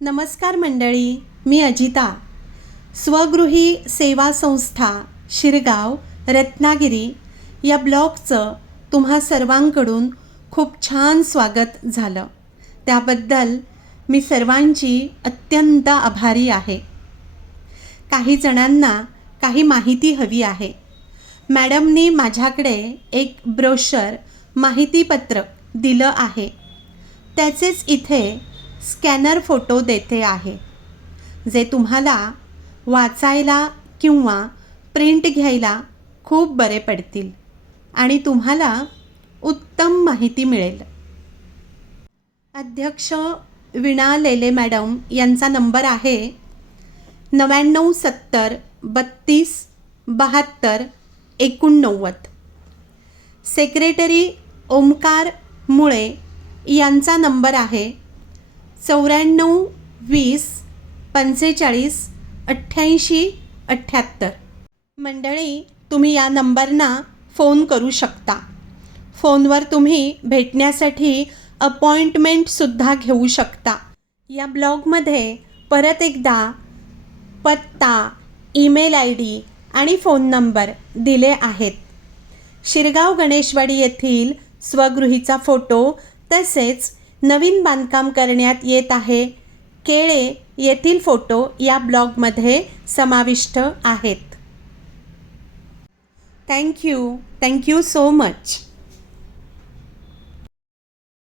नमस्कार मंडळी मी अजिता. स्वगृही सेवा संस्था शिरगाव रत्नागिरी या ब्लॉगचं तुम्हा सर्वांकडून खूप छान स्वागत झालं. त्याबद्दल मी सर्वांची अत्यंत आभारी आहे. काही जणांना काही माहिती हवी आहे. मॅडमनी माझ्याकडे एक ब्रोशर माहितीपत्रक दिलं आहे. त्याचेच इथे स्कॅनर फोटो देते आहे जे तुम्हाला वाचायला किंवा प्रिंट घ्यायला खूप बरे पडतील आणि तुम्हाला उत्तम माहिती मिळेल. अध्यक्ष विणा लेले मॅडम यांचा नंबर आहे नव्याण्णव सत्तर बत्तीस बहात्तर एकोणनव्वद. सेक्रेटरी ओमकार मुळे यांचा नंबर आहे चौऱ्याण्णव वीस पंचेचाळीस अठ्ठ्याऐंशी अठ्ठ्याहत्तर. मंडळी तुम्ही या नंबरना फोन करू शकता. फोनवर तुम्ही भेटण्यासाठी अपॉइंटमेंटसुद्धा घेऊ शकता. या ब्लॉगमध्ये परत एकदा पत्ता ईमेल आय डी आणि फोन नंबर दिले आहेत. शिरगाव गणेशवाडी येथील स्वगृहीचा फोटो तसेच नवीन बांधकाम करण्यात येत आहे. केळे येथील फोटो या ब्लॉगमध्ये समाविष्ट आहेत. Thank you thank you so much